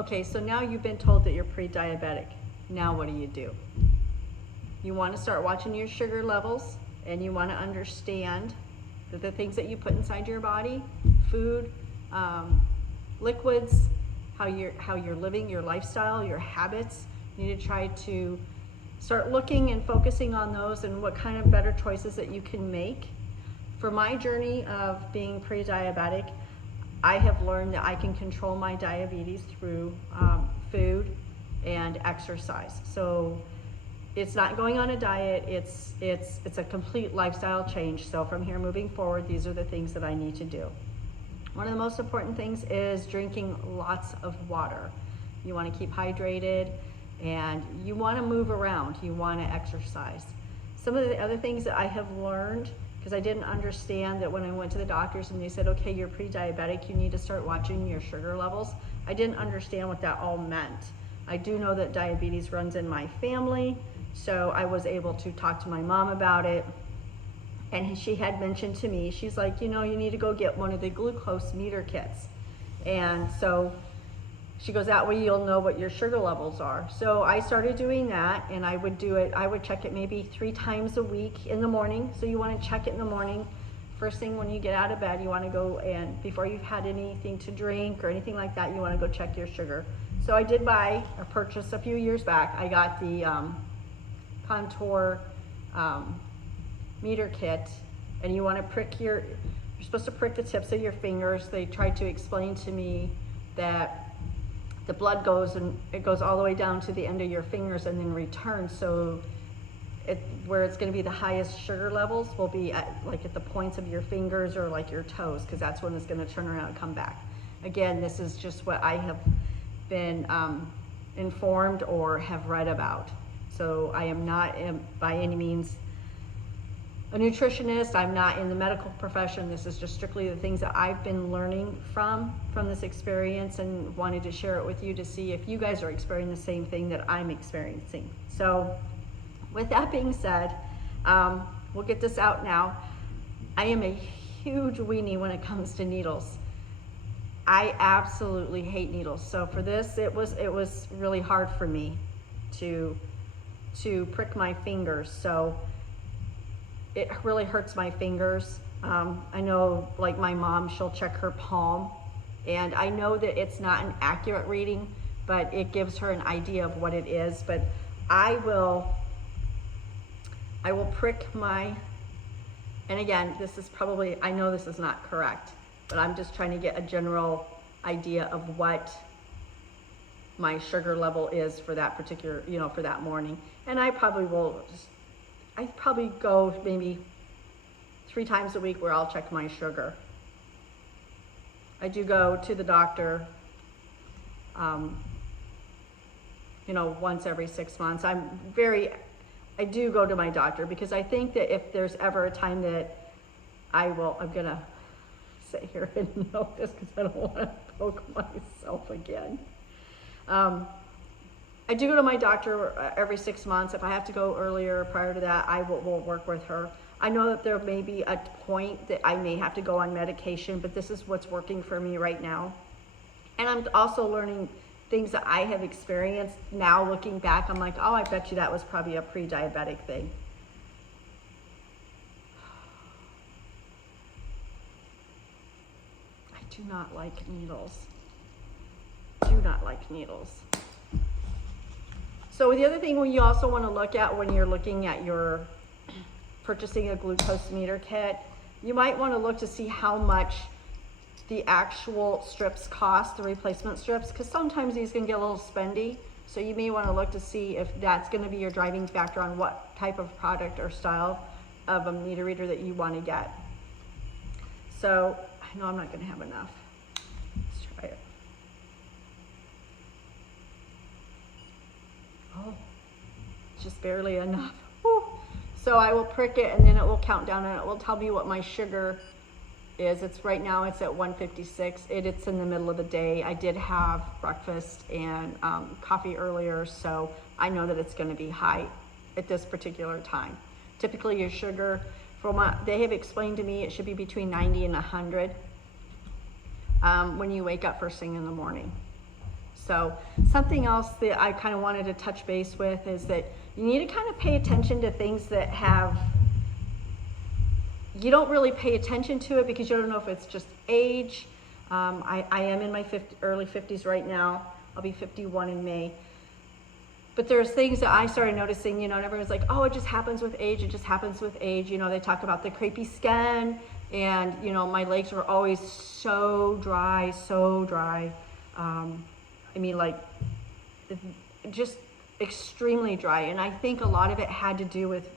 Okay, so now you've been told that you're pre-diabetic. Now what do? You want to start watching your sugar levels, and you want to understand that the things that you put inside your body, food, liquids, how you're living, your lifestyle, your habits. You need to try to start looking and focusing on those and what kind of better choices that you can make. For my journey of being pre-diabetic, I have learned that I can control my diabetes through food and exercise. So it's not going on a diet, it's a complete lifestyle change. So from here moving forward, these are the things that I need to do. One of the most important things is drinking lots of water. You want to keep hydrated, and you want to move around, you want to exercise. Some of the other things that I have learned, because I didn't understand that when I went to the doctors and they said, okay, you're pre-diabetic, you need to start watching your sugar levels. I didn't understand what that all meant. I do know that diabetes runs in my family, so I was able to talk to my mom about it. And she had mentioned to me, she's like, you know, you need to go get one of the glucose meter kits. And so she goes, that way you'll know what your sugar levels are. So I started doing that, and I would do it, I would check it maybe 3 times a week in the morning. So you want to check it in the morning. First thing when you get out of bed, you want to go, and before you've had anything to drink or anything like that, you want to go check your sugar. So I did buy or purchase a few years back. I got the Contour meter kit, and you want to prick you're supposed to prick the tips of your fingers. They tried to explain to me that the blood goes, and it goes all the way down to the end of your fingers and then returns. So where it's going to be the highest sugar levels will be at the points of your fingers or like your toes, because that's when it's going to turn around and come back. Again, this is just what I have been informed or have read about. So I am not by any means a nutritionist. I'm not in the medical profession. This is just strictly the things that I've been learning from this experience, and wanted to share it with you to see if you guys are experiencing the same thing that I'm experiencing. So with that being said, we'll get this out now. I am a huge weenie when it comes to needles. I absolutely hate needles. So for this, it was really hard for me to prick my fingers. So it really hurts my fingers. I know, like my mom, she'll check her palm, and I know that it's not an accurate reading, but it gives her an idea of what it is. But I will prick my, and again, this is probably, I know this is not correct, but I'm just trying to get a general idea of what my sugar level is for that particular, for that morning. And I probably go maybe 3 times a week where I'll check my sugar. I do go to the doctor, once every 6 months. I do go to my doctor because I think that if there's ever a time that I'm gonna sit here and note this because I don't want to poke myself again. I do go to my doctor every 6 months. If I have to go earlier, prior to that, I will work with her. I know that there may be a point that I may have to go on medication, but this is what's working for me right now. And I'm also learning things that I have experienced. Now looking back, I'm like, oh, I bet you that was probably a pre-diabetic thing. I do not like needles. Do not like needles. So the other thing you also want to look at when you're looking at your purchasing a glucose meter kit, you might want to look to see how much the actual strips cost, the replacement strips, because sometimes these can get a little spendy. So you may want to look to see if that's going to be your driving factor on what type of product or style of a meter reader that you want to get. So I know I'm not going to have enough. Let's try it. Oh, just barely enough. Woo. So I will prick it, and then it will count down, and it will tell me what my sugar is. Right now it's at 156. It's in the middle of the day. I did have breakfast and coffee earlier, so I know that it's going to be high at this particular time. Typically your sugar, from what they have explained to me, it should be between 90 and 100 when you wake up first thing in the morning. So something else that I kind of wanted to touch base with is that you need to kind of pay attention to things that you don't really pay attention to it because you don't know if it's just age. I am in my early 50s right now. I'll be 51 in May. But there's things that I started noticing, and everyone's like, oh, it just happens with age. It just happens with age. They talk about the crepey skin, and, my legs were always so dry, so dry. Just extremely dry. And I think a lot of it had to do with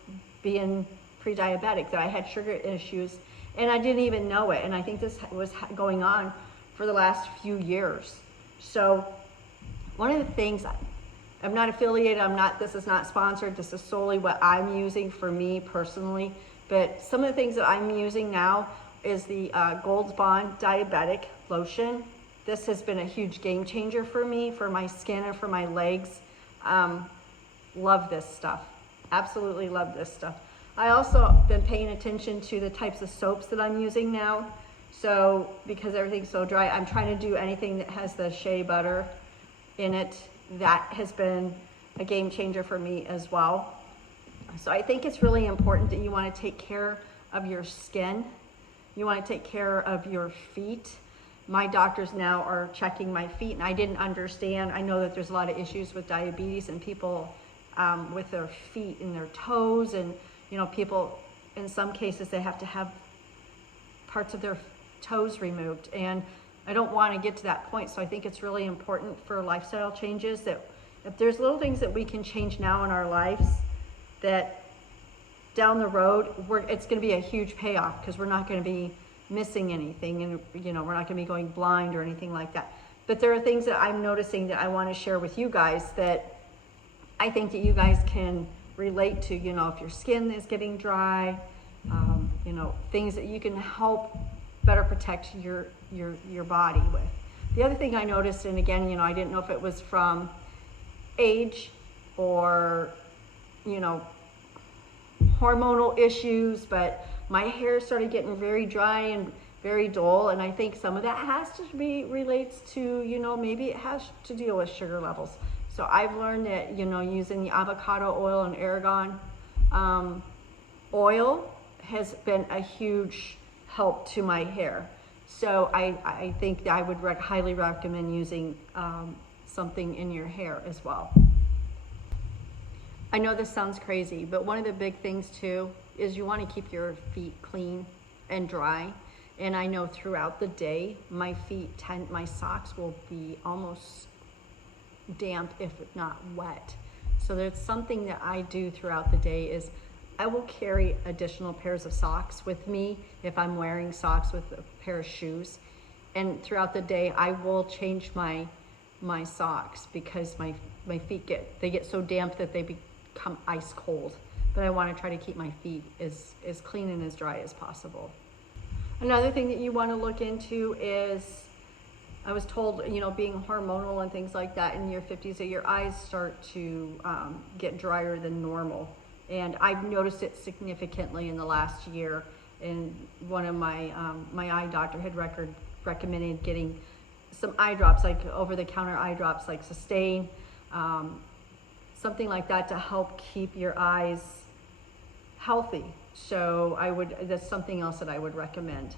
being pre-diabetic, that I had sugar issues, and I didn't even know it. And I think this was going on for the last few years. So one of the things, I'm not affiliated, this is not sponsored, this is solely what I'm using for me personally. But some of the things that I'm using now is the Gold Bond Diabetic Lotion. This has been a huge game changer for me, for my skin and for my legs. Love this stuff. Absolutely love this stuff. I also been paying attention to the types of soaps that I'm using now. So because everything's so dry, I'm trying to do anything that has the shea butter in it. That has been a game changer for me as well. So I think it's really important that you want to take care of your skin. You want to take care of your feet. My doctors now are checking my feet, and I didn't understand. I know that there's a lot of issues with diabetes and people with their feet and their toes, and people, in some cases, they have to have parts of their toes removed. And I don't want to get to that point. So I think it's really important for lifestyle changes that if there's little things that we can change now in our lives, that down the road, it's going to be a huge payoff, because we're not going to be missing anything, and we're not going to be going blind or anything like that. But there are things that I'm noticing that I want to share with you guys that I think that you guys can relate to. If your skin is getting dry, things that you can help better protect your body with. The other thing I noticed, and again, I didn't know if it was from age or hormonal issues, but my hair started getting very dry and very dull, and I think some of that has to relates to, maybe it has to deal with sugar levels. So I've learned that, using the avocado oil and argan oil has been a huge help to my hair. So I think that I would highly recommend using something in your hair as well. I know this sounds crazy, but one of the big things too is you want to keep your feet clean and dry. And I know throughout the day, my socks will be almost damp, if not wet. So there's something that I do throughout the day is I will carry additional pairs of socks with me if I'm wearing socks with a pair of shoes. And throughout the day, I will change my socks, because my feet get so damp that they become ice cold. But I want to try to keep my feet as clean and as dry as possible. Another thing that you want to look into is, I was told, being hormonal and things like that in your 50s, that your eyes start to get drier than normal. And I've noticed it significantly in the last year. And one of my eye doctor had recommended getting some eye drops, like over-the-counter eye drops, like Sustain, something like that, to help keep your eyes healthy. So that's something else that I would recommend.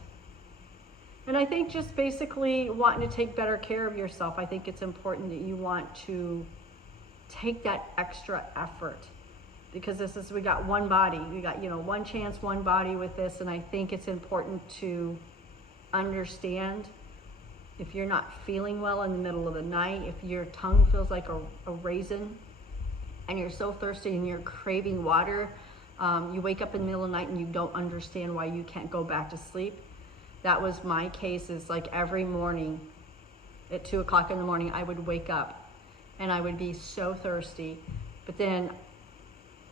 And I think just basically wanting to take better care of yourself, I think it's important that you want to take that extra effort, because we got one body, we got, one chance, one body with this. And I think it's important to understand, if you're not feeling well in the middle of the night, if your tongue feels like a raisin and you're so thirsty and you're craving water, you wake up in the middle of the night and you don't understand why you can't go back to sleep. That was my case. Is like every morning at 2 o'clock in the morning, I would wake up and I would be so thirsty, but then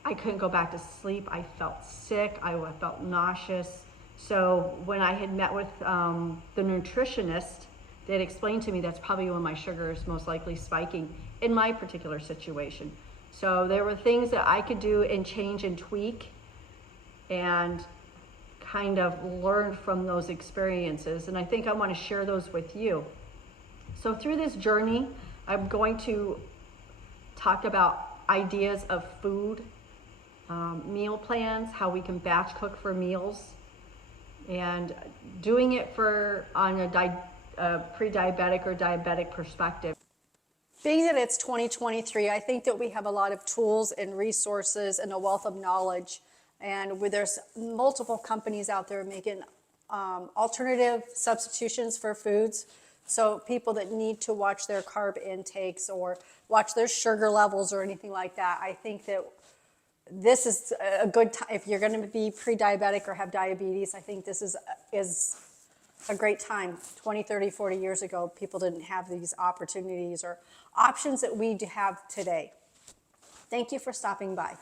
I couldn't go back to sleep. I felt sick. I felt nauseous. So when I had met with the nutritionist, they had explained to me that's probably when my sugar is most likely spiking in my particular situation. So there were things that I could do and change and tweak and kind of learn from those experiences. And I think I want to share those with you. So through this journey I'm going to talk about ideas of food, meal plans, how we can batch cook for meals, and doing it on a pre-diabetic or diabetic perspective. Being that it's 2023, I think that we have a lot of tools and resources and a wealth of knowledge, and where there's multiple companies out there making alternative substitutions for foods. So people that need to watch their carb intakes or watch their sugar levels or anything like that, I think that this is a good time. If you're going to be pre-diabetic or have diabetes, I think this is a great time. 20, 30, 40 years ago, people didn't have these opportunities or options that we have today. Thank you for stopping by.